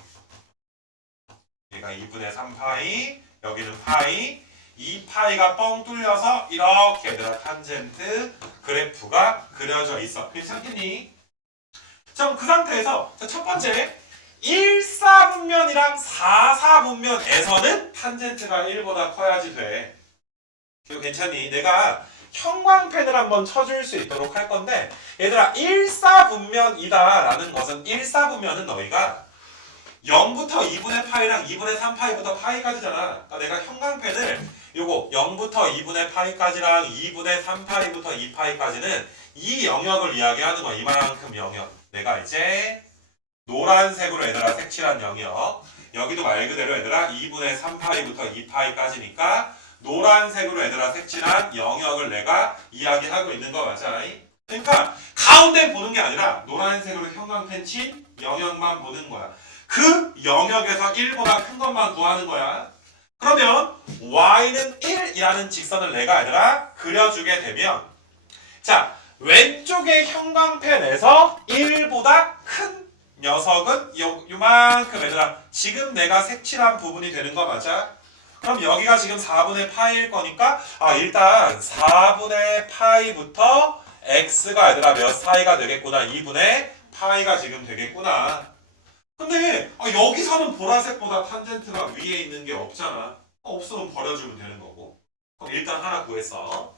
여기가 2분의 3파이, 여기는 파이, 2파이가 뻥 뚫려서 이렇게 얘들아 탄젠트 그래프가 그려져 있어. 괜찮겠니? 자, 그럼 그 상태에서 첫 번째 1사분면이랑 4사분면에서는 탄젠트가 1보다 커야지 돼. 이거 괜찮니? 내가 형광펜을 한번 쳐줄 수 있도록 할 건데, 얘들아 1사분면이다 라는 것은 1사분면은 너희가 0부터 2분의 파이랑 2분의 3파이부터 파이까지잖아. 그러니까 내가 형광펜을 요거 0부터 2분의 파이까지랑 2분의 3파이부터 2파이까지는 이 영역을 이야기하는 거야. 이만큼 영역. 내가 이제 노란색으로 얘들아 색칠한 영역. 여기도 말 그대로 얘들아 2분의 3파이부터 2파이까지니까 노란색으로 얘들아 색칠한 영역을 내가 이야기하고 있는 거 맞아? 그러니까 가운데 보는 게 아니라 노란색으로 형광펜 친 영역만 보는 거야. 그 영역에서 1보다 큰 것만 구하는 거야. 그러면 y는 1이라는 직선을 내가 얘들아 그려주게 되면 자 왼쪽의 형광펜에서 1보다 큰 녀석은 요만큼 얘들아 지금 내가 색칠한 부분이 되는 거 맞아? 그럼 여기가 지금 4분의 파이일 거니까 일단 4분의 파이부터 x가 얘들아 몇 사이가 되겠구나. 2분의 파이가 지금 되겠구나. 근데 여기서는 보라색보다 탄젠트가 위에 있는 게 없잖아. 없으면 버려주면 되는 거고. 그럼 일단 하나 구했어.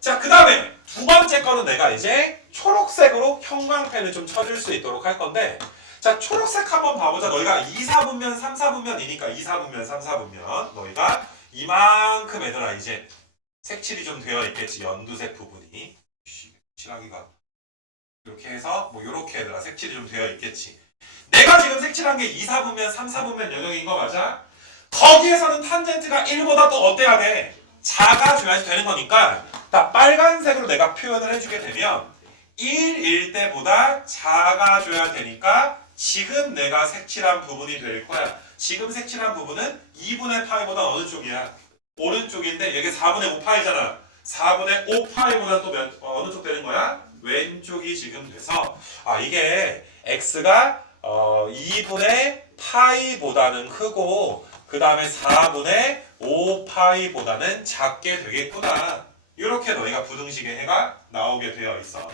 자, 그 다음에 두 번째 거는 내가 이제 초록색으로 형광펜을 좀 쳐줄 수 있도록 할 건데 자, 초록색 한번 봐보자. 너희가 2, 4분면, 3, 4분면이니까 2, 4분면, 3, 4분면 너희가 이만큼 얘들아 이제 색칠이 좀 되어 있겠지. 연두색 부분이. 칠하기가 이렇게 해서 뭐 이렇게 얘들아 색칠이 좀 되어 있겠지. 내가 지금 색칠한 게 2, 4분면, 3, 4분면 영역인 거 맞아? 거기에서는 탄젠트가 1보다 또 어때야 돼? 작아져야지 되는 거니까 자, 빨간색으로 내가 표현을 해주게 되면 1일 때보다 작아져야 되니까 지금 내가 색칠한 부분이 될 거야. 지금 색칠한 부분은 2분의 파이보다 어느 쪽이야? 오른쪽인데 여기 4분의 5파이잖아. 4분의 5파이보다 또 어느 쪽 되는 거야? 왼쪽이 지금 돼서 이게 x가 2분의 파이보다는 크고 그 다음에 4분의 5파이보다는 작게 되겠구나. 이렇게 너희가 부등식의 해가 나오게 되어 있어.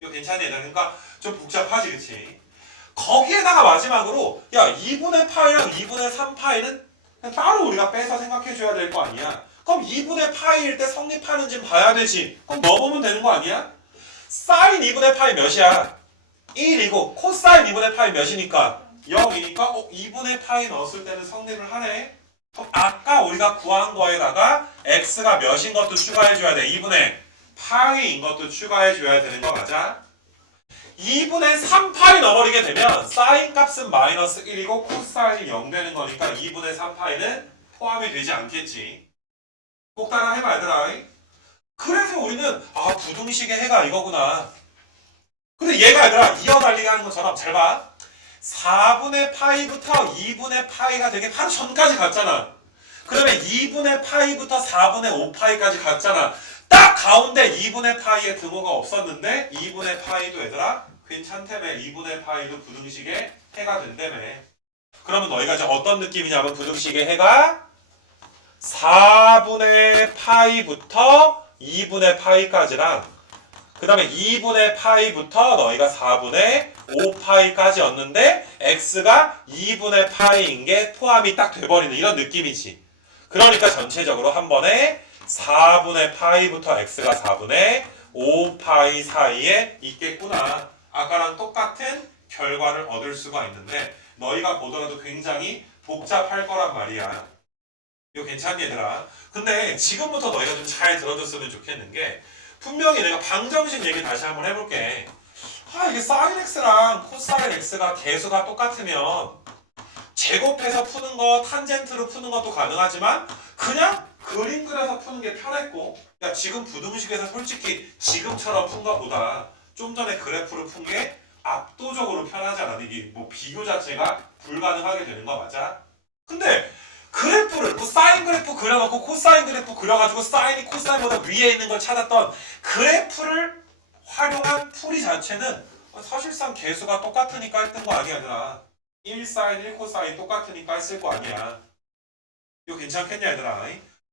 이거 괜찮니? 그러니까 좀 복잡하지 그치? 거기에다가 마지막으로 2분의 파이랑 2분의 3파이는 그냥 따로 우리가 빼서 생각해 줘야 될 거 아니야. 그럼 2분의 파이일 때 성립하는지 봐야 되지. 그럼 넣어보면 되는 거 아니야? 사인 2분의 파이 몇이야? 1이고 코사인 2분의 파이 몇이니까 0이니까 2분의 파이 넣었을 때는 성립을 하네. 그럼 아까 우리가 구한 거에다가 x가 몇인 것도 추가해줘야 돼. 2분의 파이인 것도 추가해줘야 되는 거 맞아? 2분의 3파이 넣어버리게 되면 사인 값은 마이너스 1이고 코사인이 0 되는 거니까 2분의 3파이는 포함이 되지 않겠지. 꼭 따라 해봐 얘들아. 그래서 우리는 부등식의 해가 이거구나. 근데 얘가 얘들아 이어달리기 하는 것처럼 잘 봐. 4분의 파이부터 2분의 파이가 되게 바로 전까지 갔잖아. 그 다음에 2분의 파이부터 4분의 5파이까지 갔잖아. 딱 가운데 2분의 파이의 등호가 없었는데 2분의 파이도 얘들아 괜찮다며. 2분의 파이도 부등식의 해가 된다며. 그러면 너희가 이제 어떤 느낌이냐면 부등식의 해가 4분의 파이부터 2분의 파이까지랑 그 다음에 2분의 파이부터 너희가 4분의 5파이까지였는데 x가 2분의 파이인 게 포함이 딱 돼버리는 이런 느낌이지. 그러니까 전체적으로 한 번에 4분의 파이부터 x가 4분의 5파이 사이에 있겠구나. 아까랑 똑같은 결과를 얻을 수가 있는데 너희가 보더라도 굉장히 복잡할 거란 말이야. 이거 괜찮니 얘들아? 근데 지금부터 너희가 좀 잘 들어줬으면 좋겠는 게 분명히 내가 방정식 얘기 다시 한번 해볼게. 이게 사인 x랑 코사인 x가 개수가 똑같으면 제곱해서 푸는 거, 탄젠트로 푸는 것도 가능하지만 그냥 그림 그려서 푸는 게 편했고 지금 부등식에서 솔직히 지금처럼 푼 것보다 좀 전에 그래프를 푼 게 압도적으로 편하잖아. 이게 뭐 비교 자체가 불가능하게 되는 거 맞아? 근데 그래프를 사인 그래프 그려놓고 코사인 그래프 그려가지고 사인이 코사인보다 위에 있는 걸 찾았던 그래프를 활용한 풀이 자체는 사실상 개수가 똑같으니까 했던 거 아니야 얘들아. 1사인 1코사인 똑같으니까 했을 거 아니야. 이거 괜찮겠냐 얘들아?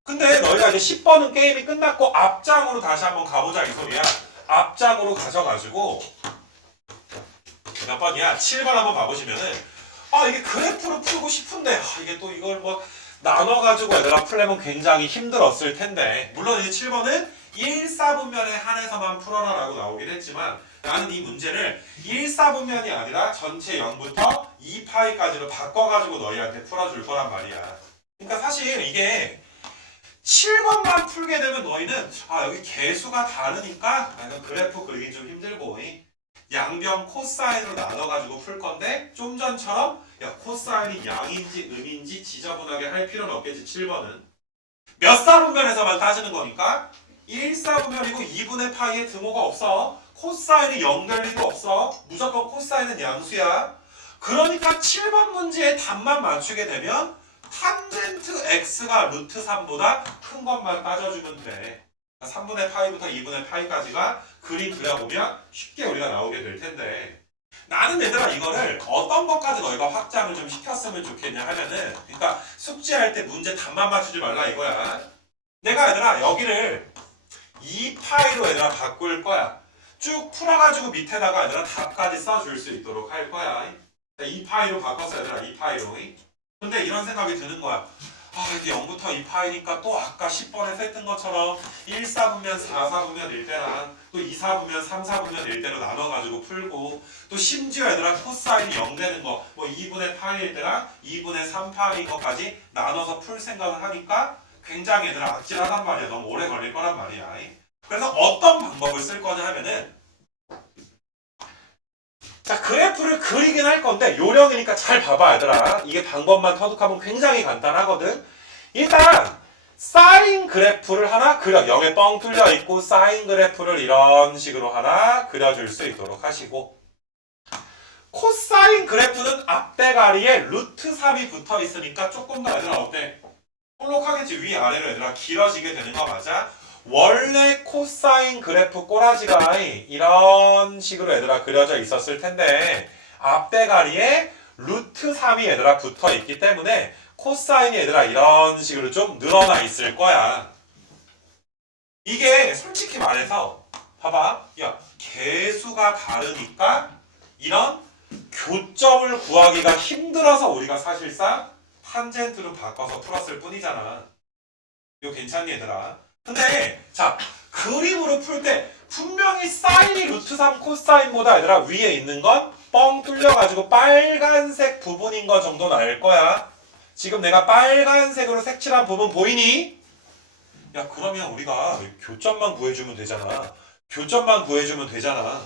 근데 너희가 이제 10번은 게임이 끝났고 앞장으로 다시 한번 가보자 이 소리야. 앞장으로 가셔가지고 몇 번이야? 7번 한번 봐보시면은 이게 그래프를 풀고 싶은데 이게 또 이걸 뭐 나눠가지고 얘들아 풀려면 굉장히 힘들었을 텐데 물론 이제 7번은 1, 4분면에 한해서만 풀어라 라고 나오긴 했지만 나는 이 문제를 1, 4분면이 아니라 전체 0부터 2파이까지로 바꿔가지고 너희한테 풀어줄 거란 말이야. 그러니까 사실 이게 7번만 풀게 되면 너희는 여기 개수가 다르니까 그래프 그리기 좀 힘들고 양변 코사인으로 나눠가지고 풀 건데 좀 전처럼 야 코사인이 양인지 음인지 지저분하게 할 필요는 없겠지. 7번은 몇 사분면에서만 따지는 거니까 1사분면이고 2분의 파이에 등호가 없어. 코사인이 0 될 리도 없어. 무조건 코사인은 양수야. 그러니까 7번 문제의 답만 맞추게 되면 탄젠트 x가 루트 3보다 큰 것만 따져주면 돼. 3분의 파이부터 2분의 파이까지가 그림 그려보면 쉽게 우리가 나오게 될 텐데, 나는 얘들아 이거를 어떤 것까지 너희가 확장을 좀 시켰으면 좋겠냐 하면은, 그러니까 숙제할 때 문제 답만 맞추지 말라 이거야. 내가 얘들아 여기를 2파이로 얘들아 바꿀 거야. 쭉 풀어가지고 밑에다가 얘들아 답까지 써줄 수 있도록 할 거야. 2파이로 바꿔서 얘들아 2파이로. 근데 이런 생각이 드는 거야. 아 이게 0부터 2파이니까 또 아까 10번에 했던 것처럼 1사분면 4사분면일 때랑 또 2사분면 3사분면일 때로 나눠가지고 풀고, 또 심지어 얘들아 코사인이 0 되는 거 뭐 2분의 파이일 때랑 2분의 3파이인 것까지 나눠서 풀 생각을 하니까 굉장히 얘들아 아찔하단 말이야. 너무 오래 걸릴 거란 말이야. 그래서 어떤 방법을 쓸 거냐 하면은, 자 그래프를 그리긴 할 건데 요령이니까 잘 봐봐 얘들아. 이게 방법만 터득하면 굉장히 간단하거든. 일단 사인 그래프를 하나 그려. 0에 뻥 뚫려 있고 사인 그래프를 이런 식으로 하나 그려줄 수 있도록 하시고, 코사인 그래프는 앞대가리에 루트 3이 붙어 있으니까 조금 더 얘들아 어때? 볼록하겠지. 위아래로 얘들아 길어지게 되는 거 맞아? 원래 코사인 그래프 꼬라지가 이런 식으로 얘들아 그려져 있었을 텐데 앞대가리에 루트 3이 얘들아 붙어 있기 때문에 코사인이 얘들아 이런 식으로 좀 늘어나 있을 거야. 이게 솔직히 말해서 봐봐. 야 개수가 다르니까 이런 교점을 구하기가 힘들어서 우리가 사실상 탄젠트로 바꿔서 풀었을 뿐이잖아. 이거 괜찮니 얘들아? 근데 자 그림으로 풀 때 분명히 사인이 루트 3 코사인보다 얘들아 위에 있는 건 뻥 뚫려가지고 빨간색 부분인 거 정도는 알 거야. 지금 내가 빨간색으로 색칠한 부분 보이니? 야 그러면 우리가 교점만 구해주면 되잖아. 교점만 구해주면 되잖아.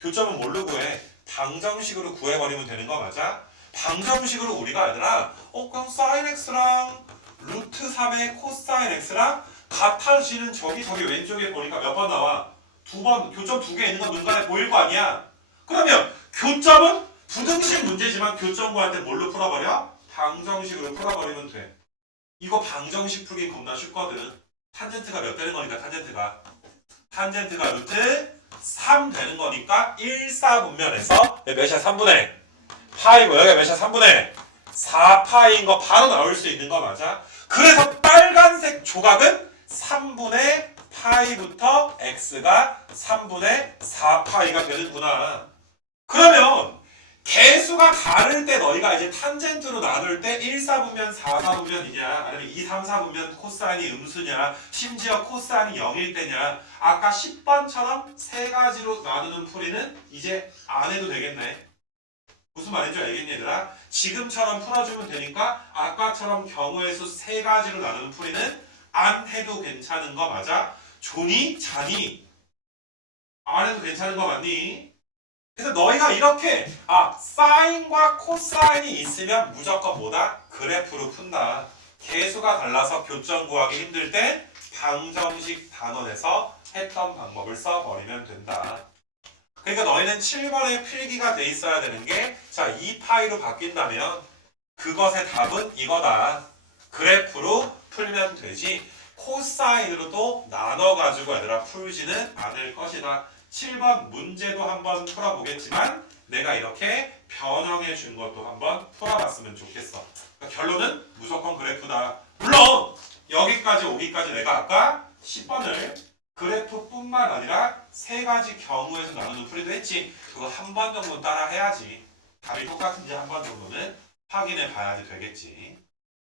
교점은 뭘로 구해? 방정식으로 구해버리면 되는 거 맞아? 방정식으로 우리가 얘들아 그럼 사인 x랑 루트 3의 코사인 x랑 같아지는 저기 왼쪽에 보니까 몇 번 나와? 2번. 교점 2개 있는 건 눈간에 보일 거 아니야? 그러면 교점은 부등식 문제지만 교점 구할 때 뭘로 풀어버려? 방정식으로 풀어버리면 돼. 이거 방정식 풀기 겁나 쉽거든. 탄젠트가 몇 되는 거니까 탄젠트가 루트 3 되는 거니까 1사분면에서 몇이야? 3분의 파이고 여기가 몇이야? 3분의 4파이인 거 바로 나올 수 있는 거 맞아? 그래서 빨간색 조각은 3분의 파이부터 x가 3분의 4파이가 되는구나. 그러면 개수가 다를 때 너희가 이제 탄젠트로 나눌 때 1사분면 4사분면이냐 아니면 2, 3사분면 코사인이 음수냐 심지어 코사인이 0일 때냐, 아까 10번처럼 세 가지로 나누는 풀이는 이제 안 해도 되겠네. 무슨 말인지 알겠니 얘들아? 지금처럼 풀어주면 되니까 아까처럼 경우의 수 세 가지로 나누는 풀이는 안 해도 괜찮은 거 맞아? 조니? 자니? 안 해도 괜찮은 거 맞니? 그래서 너희가 이렇게 사인과 코사인이 있으면 무조건 뭐다? 그래프로 푼다. 개수가 달라서 교점 구하기 힘들 때 방정식 단원에서 했던 방법을 써버리면 된다. 그러니까 너희는 7번에 필기가 돼 있어야 되는 게, 자 2파이로 바뀐다면 그것의 답은 이거다. 그래프로 풀면 되지 코사인으로도 나눠가지고 얘들아 풀지는 않을 것이다. 7번 문제도 한번 풀어보겠지만 내가 이렇게 변형해 준 것도 한번 풀어봤으면 좋겠어. 그러니까 결론은 무조건 그래프다. 물론 여기까지 오기까지 내가 아까 10번을 그래프뿐만 아니라 세 가지 경우에서 나누는 풀이도 했지. 그거 한 번 정도는 따라 해야지. 답이 똑같은지 한 번 정도는 확인해 봐야지 되겠지.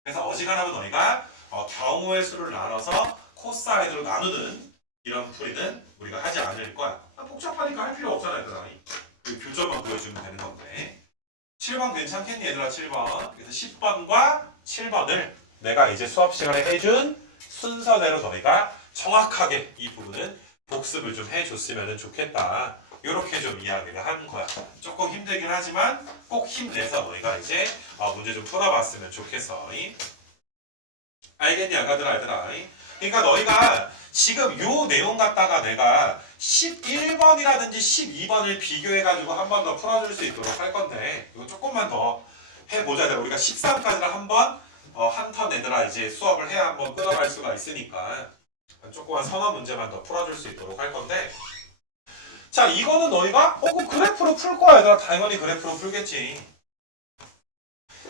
그래서 어지간하면 너희가 경우의 수를 나눠서 코사인으로 나누는 이런 풀이는 우리가 하지 않을 거야. 복잡하니까 할 필요 없잖아 얘들아. 그 교점만 구해주면 되는 건데. 7번 괜찮겠니 얘들아? 7번. 그래서 10번과 7번을 내가 이제 수업 시간에 해준 순서대로 너희가 정확하게 이 부분은 복습을 좀 해줬으면 좋겠다. 이렇게 좀 이야기를 하는 거야. 조금 힘들긴 하지만 꼭 힘내서 너희가 이제 문제 좀 풀어봤으면 좋겠어. 알겠니, 아가들아, 얘들아? 그러니까 너희가 지금 요 내용 갖다가 내가 11번이라든지 12번을 비교해가지고 한 번 더 풀어줄 수 있도록 할 건데 이거 조금만 더 해보자. 우리가 13까지를 한번 한 턴 얘들아 이제 수업을 해야 한번 끊어갈 수가 있으니까 조그만 서너 문제만 더 풀어줄 수 있도록 할 건데 자 이거는 너희가 그 그래프로 풀 거야 얘들아. 당연히 그래프로 풀겠지.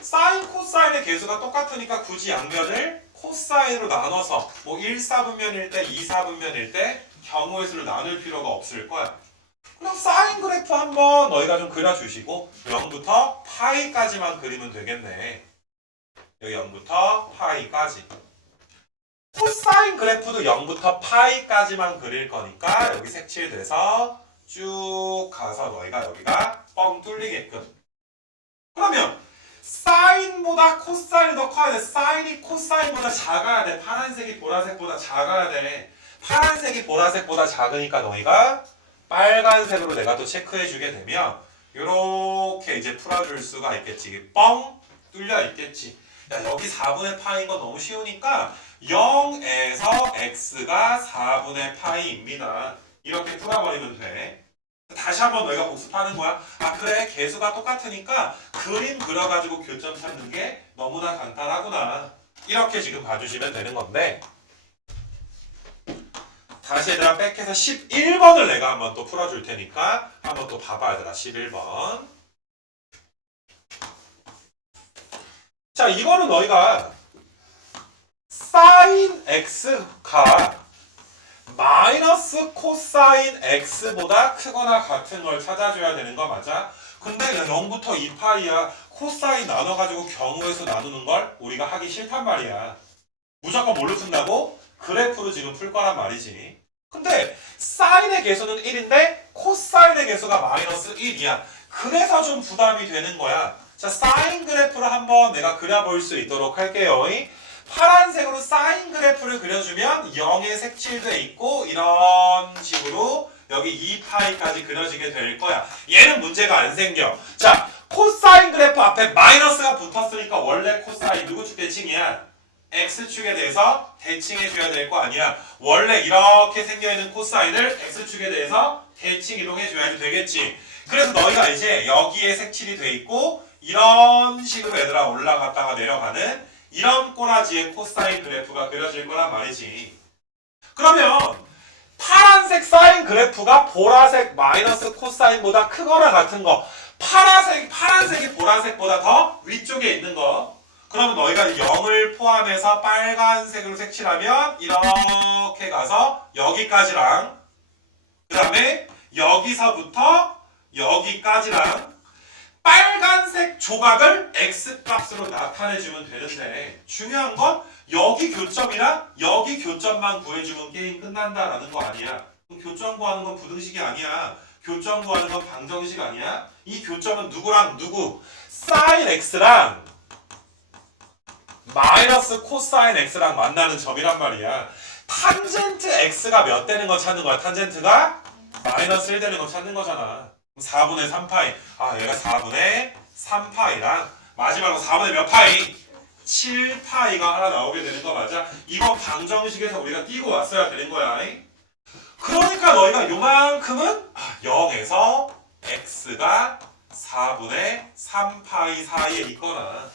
사인 코사인의 개수가 똑같으니까 굳이 양변을 코사인으로 나눠서 뭐 1사분면일 때 2사분면일 때 경우의 수를 나눌 필요가 없을 거야. 그럼 사인 그래프 한번 너희가 좀 그려주시고 0부터 파이까지만 그리면 되겠네. 여기 0부터 파이까지. 코사인 그래프도 0부터 파이까지만 그릴 거니까 여기 색칠돼서 쭉 가서 너희가 여기가 뻥 뚫리게끔. 그러면 사인보다 코사인이 더 커야 돼. 사인이 코사인보다 작아야 돼. 파란색이 보라색보다 작아야 돼. 파란색이 보라색보다 작으니까 너희가 빨간색으로 내가 또 체크해 주게 되면 이렇게 이제 풀어줄 수가 있겠지. 뻥 뚫려 있겠지. 야, 여기 4분의 파인 건 너무 쉬우니까 0에서 x가 4분의 파이입니다. 이렇게 풀어버리면 돼. 다시 한번 너희가 복습하는 거야. 아 그래 개수가 똑같으니까 그림 그려가지고 교점 찾는 게 너무나 간단하구나. 이렇게 지금 봐주시면 되는 건데 다시 얘들아 백해서 11번을 내가 한번 또 풀어줄 테니까 한번 또 봐봐 얘들아. 11번. 자 이거는 너희가 사인 x가 마이너스 코사인 x보다 크거나 같은 걸 찾아줘야 되는 거 맞아? 근데 0부터 2파이야. 코사인 나눠가지고 경우의 수 나누는 걸 우리가 하기 싫단 말이야. 무조건 뭘로 푼다고? 그래프로 지금 풀 거란 말이지. 근데 사인의 개수는 1인데 코사인의 개수가 마이너스 1이야. 그래서 좀 부담이 되는 거야. 자 사인 그래프를 한번 내가 그려볼 수 있도록 할게요. 파란색으로 사인 그래프를 그려주면 0에 색칠돼 있고 이런 식으로 여기 2파이까지 그려지게 될 거야. 얘는 문제가 안 생겨. 자 코사인 그래프 앞에 마이너스가 붙었으니까 원래 코사인 누구 축 대칭이야? x축에 대해서 대칭해줘야 될 거 아니야. 원래 이렇게 생겨있는 코사인을 x축에 대해서 대칭 이동해줘야지 되겠지. 그래서 너희가 이제 여기에 색칠이 돼 있고 이런 식으로 얘들아 올라갔다가 내려가는 이런 꼬라지의 코사인 그래프가 그려질 거란 말이지. 그러면 파란색 사인 그래프가 보라색 마이너스 코사인보다 크거나 같은 거 파란색이 보라색보다 더 위쪽에 있는 거 그러면 너희가 0을 포함해서 빨간색으로 색칠하면 이렇게 가서 여기까지랑 그 다음에 여기서부터 여기까지랑 빨간색 조각을 x값으로 나타내주면 되는데 중요한 건 여기 교점이랑 여기 교점만 구해주면 게임 끝난다라는 거 아니야. 교점 구하는 건 부등식이 아니야. 교점 구하는 건 방정식 아니야. 이 교점은 누구랑 누구? 사인 x랑 마이너스 코사인 x랑 만나는 점이란 말이야. 탄젠트 x가 몇 되는 거 찾는 거야. 탄젠트가 마이너스 1 되는 거 찾는 거잖아. 4분의 3파이. 아 얘가 4분의 3파이랑 마지막으로 4분의 몇 파이? 7파이가 하나 나오게 되는 거 맞아? 이거 방정식에서 우리가 띄고 왔어야 되는 거야. 그러니까 너희가 요만큼은 0에서 x가 4분의 3파이 사이에 있거나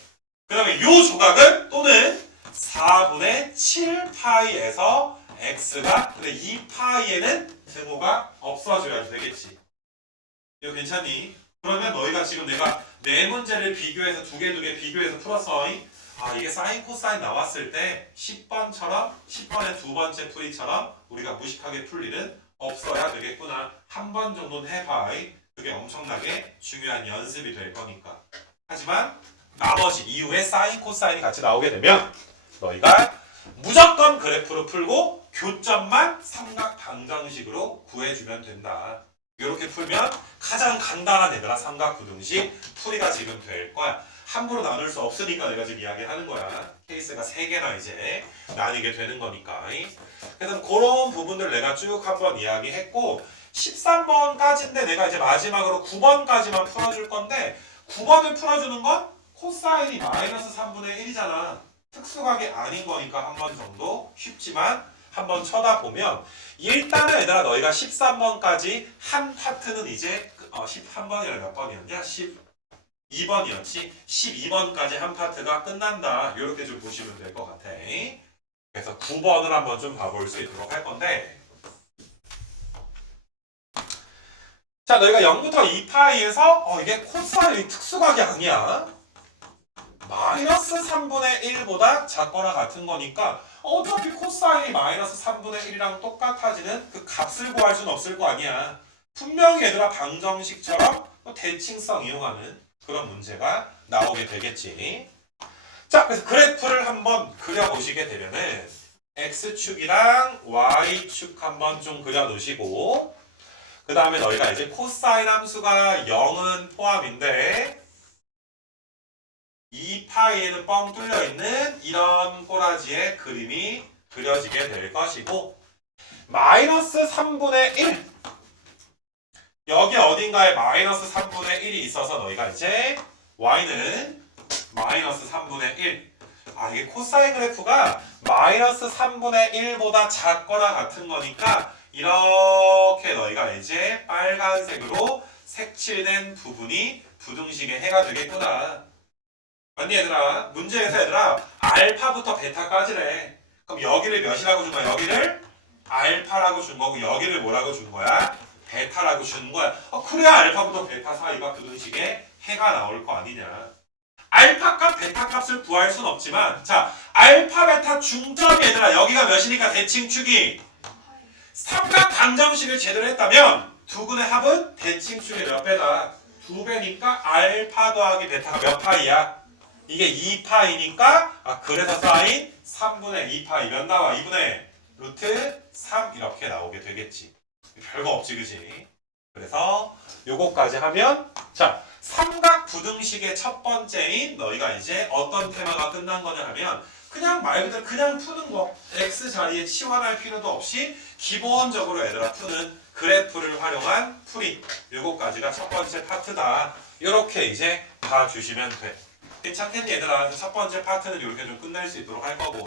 그 다음에 요 조각은 또는 4분의 7파이에서 x가 근데 2파이에는 등호가 없어져야 되겠지. 이거 괜찮니? 그러면 너희가 지금 내가 네 문제를 비교해서 두 개 비교해서 풀었어. 아 이게 사인 코사인 나왔을 때 10번처럼 10번의 두 번째 풀이처럼 우리가 무식하게 풀 일은 없어야 되겠구나. 한 번 정도는 해봐. 그게 엄청나게 중요한 연습이 될 거니까. 하지만 나머지 이후에 사인 코사인이 같이 나오게 되면 너희가 무조건 그래프로 풀고 교점만 삼각 방정식으로 구해주면 된다. 이렇게 풀면 가장 간단한 얘들아 삼각 부등식 풀이가 지금 될 거야. 함부로 나눌 수 없으니까 내가 지금 이야기하는 거야. 케이스가 3개나 이제 나뉘게 되는 거니까. 그래서 그런 부분들 내가 쭉 한번 이야기했고 13번까지인데 내가 이제 마지막으로 9번까지만 풀어줄 건데 9번을 풀어주는 건 코사인이 마이너스 3분의 1이잖아. 특수각이 아닌 거니까 한 번 정도 쉽지만 한번 쳐다보면 일단은 얘들아 너희가 13번까지 한 파트는 이제 13번이라 몇 번이었냐? 12번이었지? 12번까지 한 파트가 끝난다. 이렇게 좀 보시면 될 것 같아. 그래서 9번을 한번 좀 봐볼 수 있도록 할 건데 자 너희가 0부터 2파이에서 이게 코사인 특수각이 아니야. 마이너스 3분의 1보다 작거나 같은 거니까 어차피 코사인이 마이너스 3분의 1이랑 똑같아지는 그 값을 구할 수는 없을 거 아니야. 분명히 얘들아 방정식처럼 대칭성 이용하는 그런 문제가 나오게 되겠지. 자 그래서 그래프를 한번 그려보시게 되면은 x축이랑 y축 한번 좀 그려놓으시고 그 다음에 너희가 이제 코사인 함수가 0은 포함인데 2파이에는 뻥 뚫려있는 이런 꼬라지의 그림이 그려지게 될 것이고 마이너스 3분의 1 여기 어딘가에 마이너스 3분의 1이 있어서 너희가 이제 y는 마이너스 3분의 1 이게 코사인 그래프가 마이너스 3분의 1보다 작거나 같은 거니까 이렇게 너희가 이제 빨간색으로 색칠된 부분이 부등식의 해가 되겠구나. 맞니 얘들아? 문제에서 얘들아 알파부터 베타까지래. 그럼 여기를 몇이라고 준 거야? 여기를 알파라고 준 거고 여기를 뭐라고 준 거야? 베타라고 준 거야. 그래야 알파부터 베타 사이가 부등식의 해가 나올 거 아니냐. 알파 값, 베타 값을 구할 순 없지만 자 알파, 베타 중점이 얘들아 여기가 몇이니까 대칭축이 삼각 방정식을 제대로 했다면 두근의 합은 대칭축의 몇 배다? 2배니까 알파 더하기 베타가 몇 파이야? 이게 2파이니까 그래서 사인 3분의 2파이 몇 나와? 2분의 루트 3 이렇게 나오게 되겠지. 별거 없지 그지? 그래서 요거까지 하면 자 삼각 부등식의 첫 번째인 너희가 이제 어떤 테마가 끝난 거냐 하면 그냥 말 그대로 그냥 푸는 거 x 자리에 치환할 필요도 없이 기본적으로 얘들아 푸는 그래프를 활용한 풀이 요거까지가 첫 번째 파트다. 이렇게 이제 봐주시면 돼. 괜찮겠니 얘들아? 첫 번째 파트는 이렇게 좀 끝낼 수 있도록 할 거고